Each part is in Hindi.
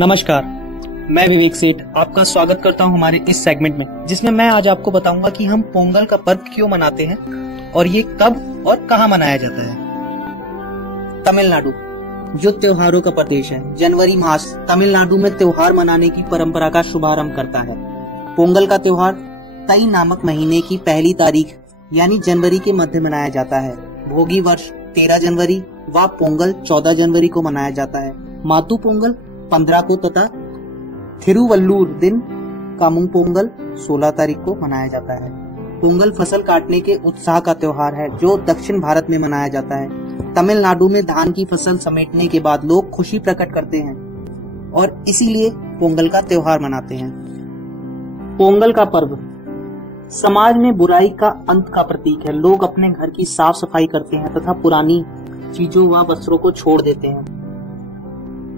नमस्कार, मैं विवेक सेठ आपका स्वागत करता हूं हमारे इस सेगमेंट में, जिसमें मैं आज आपको बताऊंगा कि हम पोंगल का पर्व क्यों मनाते हैं और ये कब और कहां मनाया जाता है। तमिलनाडु जो त्योहारों का प्रदेश है, जनवरी मास तमिलनाडु में त्योहार मनाने की परंपरा का शुभारंभ करता है। पोंगल का त्योहार तई नामक महीने की पहली तारीख यानी जनवरी के मध्य मनाया जाता है। भोगी वर्ष 13 जनवरी व पोंगल 14 जनवरी को मनाया जाता है। मातु पोंगल 15 को तथा थिरुवल्लूर दिन कामुंग पोंगल 16 तारीख को मनाया जाता है। पोंगल फसल काटने के उत्साह का त्योहार है जो दक्षिण भारत में मनाया जाता है। तमिलनाडु में धान की फसल समेटने के बाद लोग खुशी प्रकट करते हैं और इसीलिए पोंगल का त्योहार मनाते हैं। पोंगल का पर्व समाज में बुराई का अंत का प्रतीक है। लोग अपने घर की साफ सफाई करते हैं तथा पुरानी चीजों व वस्त्रों को छोड़ देते हैं।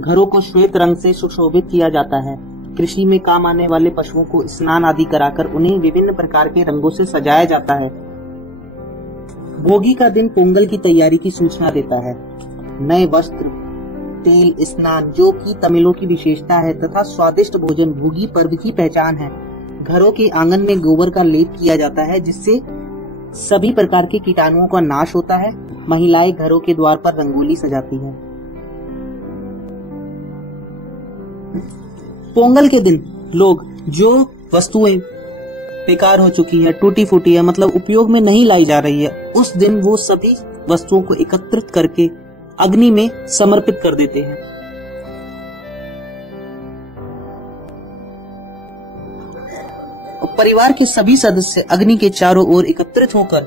घरों को श्वेत रंग से सुशोभित किया जाता है। कृषि में काम आने वाले पशुओं को स्नान आदि कराकर उन्हें विभिन्न प्रकार के रंगों से सजाया जाता है। भोगी का दिन पोंगल की तैयारी की सूचना देता है। नए वस्त्र, तेल, स्नान जो कि तमिलों की विशेषता है तथा स्वादिष्ट भोजन भोगी पर्व की पहचान है। घरों के आंगन में गोबर का लेप किया जाता है जिससे सभी प्रकार के कीटाणुओं का नाश होता है। महिलाएं घरों के द्वार पर रंगोली सजाती है। पोंगल के दिन लोग जो वस्तुएं बेकार हो चुकी है, टूटी फूटी है, मतलब उपयोग में नहीं लाई जा रही है, उस दिन वो सभी वस्तुओं को एकत्रित करके अग्नि में समर्पित कर देते हैं। परिवार के सभी सदस्य अग्नि के चारों ओर एकत्रित होकर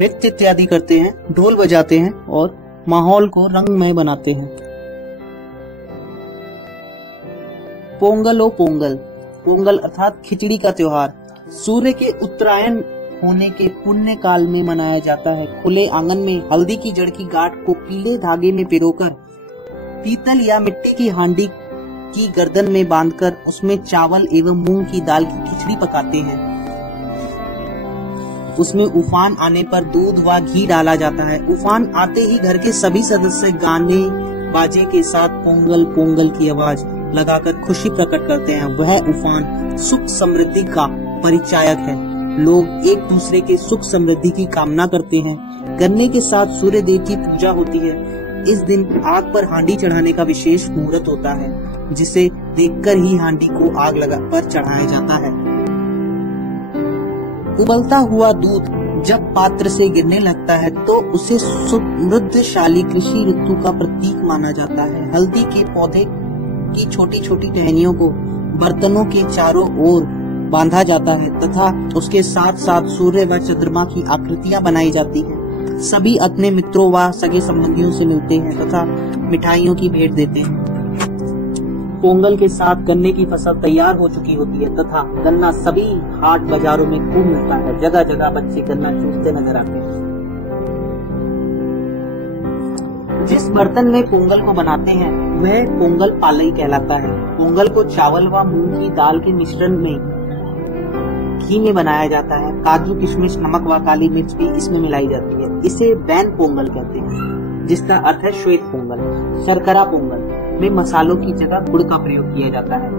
नृत्य इत्यादि करते हैं, ढोल बजाते हैं और माहौल को रंगमय बनाते हैं। पोंगल पोंगल अर्थात खिचड़ी का त्योहार सूर्य के उत्तरायण होने के पुण्य काल में मनाया जाता है। खुले आंगन में हल्दी की जड़ की गांठ को पीले धागे में पिरोकर पीतल या मिट्टी की हांडी की गर्दन में बांधकर उसमें चावल एवं मूंग की दाल की खिचड़ी पकाते हैं। उसमें उफान आने पर दूध व घी डाला जाता है। उफान आते ही घर के सभी सदस्य गाने बाजे के साथ पोंगल पोंगल की आवाज लगाकर खुशी प्रकट करते हैं। वह उफान सुख समृद्धि का परिचायक है। लोग एक दूसरे के सुख समृद्धि की कामना करते हैं। गन्ने के साथ सूर्य देव की पूजा होती है। इस दिन आग पर हांडी चढ़ाने का विशेष मुहूर्त होता है जिसे देखकर ही हांडी को आग लगा पर चढ़ाया जाता है। उबलता हुआ दूध जब पात्र से गिरने लगता है तो उसे समृद्धशाली कृषि ऋतु का प्रतीक माना जाता है। हल्दी के पौधे की छोटी छोटी टहनियों को बर्तनों के चारों ओर बांधा जाता है तथा उसके साथ साथ सूर्य व चंद्रमा की आकृतियां बनाई जाती हैं। सभी अपने मित्रों व सगे संबंधियों से मिलते हैं तथा मिठाइयों की भेंट देते हैं। पोंगल के साथ गन्ने की फसल तैयार हो चुकी होती है तथा गन्ना सभी हाट बाजारों में खूब मिलता है। जगह जगह बच्चे गन्ना चूसते नजर आते हैं। जिस बर्तन में पोंगल को बनाते हैं वह पोंगल पालई कहलाता है। पोंगल को चावल व मूंग की दाल के मिश्रण में घी में बनाया जाता है। काजू, किशमिश, नमक व काली मिर्च भी इसमें मिलाई जाती है। इसे बैन पोंगल कहते हैं जिसका अर्थ है श्वेत पोंगल। शर्करा पोंगल में मसालों की जगह गुड़ का प्रयोग किया जाता है।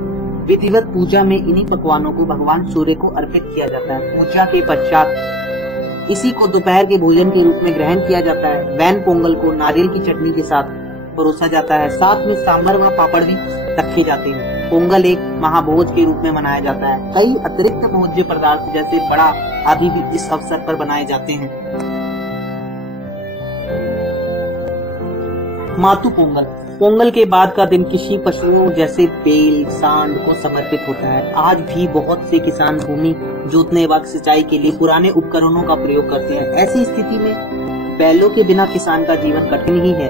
विधिवत पूजा में इन्हीं पकवानों को भगवान सूर्य को अर्पित किया जाता है। पूजा के पश्चात इसी को दोपहर के भोजन के रूप में ग्रहण किया जाता है। वैन पोंगल को नारियल की चटनी के साथ परोसा जाता है। साथ में सांभर व पापड़ भी रखे जाते हैं। पोंगल एक महाभोज के रूप में मनाया जाता है। कई अतिरिक्त भोज्य पदार्थ जैसे बड़ा आदि भी इस अवसर पर बनाए जाते हैं। मातु पोंगल पोंगल के बाद का दिन कृषि पशुओं जैसे बैल, सांड को समर्पित होता है। आज भी बहुत से किसान भूमि जोतने व सिंचाई के लिए पुराने उपकरणों का प्रयोग करते हैं। ऐसी स्थिति में बैलों के बिना किसान का जीवन कठिन ही है।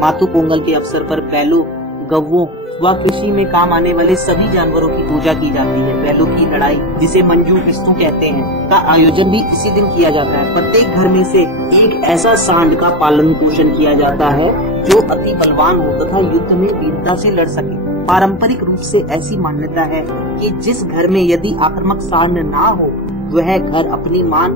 मातु पोंगल के अवसर पर बैलों, गौवों व कृषि में काम आने वाले सभी जानवरों की पूजा की जाती है। बैलों की लड़ाई जिसे मंजू क्रिस्तु कहते हैं का आयोजन भी इसी दिन किया जाता है। प्रत्येक घर में से एक ऐसा सांड का पालन पोषण किया जाता है जो अति बलवान हो तथा युद्ध में वीरता से लड़ सके। पारंपरिक रूप से ऐसी मान्यता है कि जिस घर में यदि आक्रामक सांड ना हो वह घर अपनी मान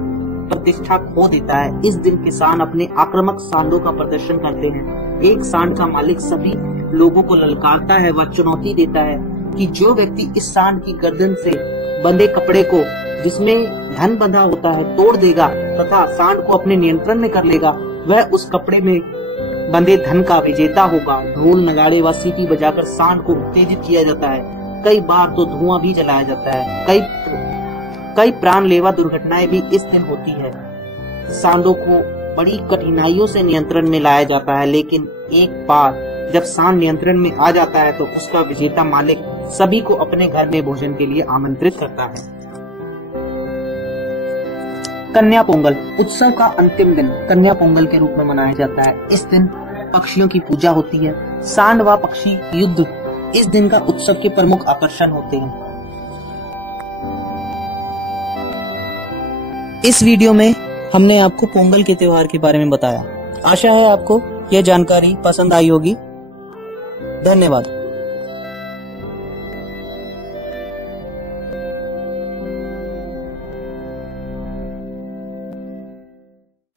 प्रतिष्ठा खो देता है। इस दिन किसान अपने आक्रामक सांडों का प्रदर्शन करते हैं। एक सांड का मालिक सभी लोगों को ललकारता है व चुनौती देता है कि जो व्यक्ति इस सांड की गर्दन से बंधे कपड़े को, जिसमें धन बंधा होता है, तोड़ देगा तथा सांड को अपने नियंत्रण में कर लेगा, वह उस कपड़े में बंधे धन का विजेता होगा। ढोल, नगाड़े व सीटी बजाकर सांड को उत्तेजित किया जाता है। कई बार तो धुआं भी जलाया जाता है। कई प्राणलेवा दुर्घटनाएं भी इस दिन होती है। सांडों को बड़ी कठिनाइयों से नियंत्रण में लाया जाता है, लेकिन एक बार जब सांड नियंत्रण में आ जाता है तो उसका विजेता मालिक सभी को अपने घर में भोजन के लिए आमंत्रित करता है। कन्या पोंगल उत्सव का अंतिम दिन कन्या पोंगल के रूप में मनाया जाता है। इस दिन पक्षियों की पूजा होती है। सांड व पक्षी युद्ध इस दिन का उत्सव के प्रमुख आकर्षण होते हैं। इस वीडियो में हमने आपको पोंगल के त्योहार के बारे में बताया। आशा है आपको यह जानकारी पसंद आई होगी। धन्यवाद।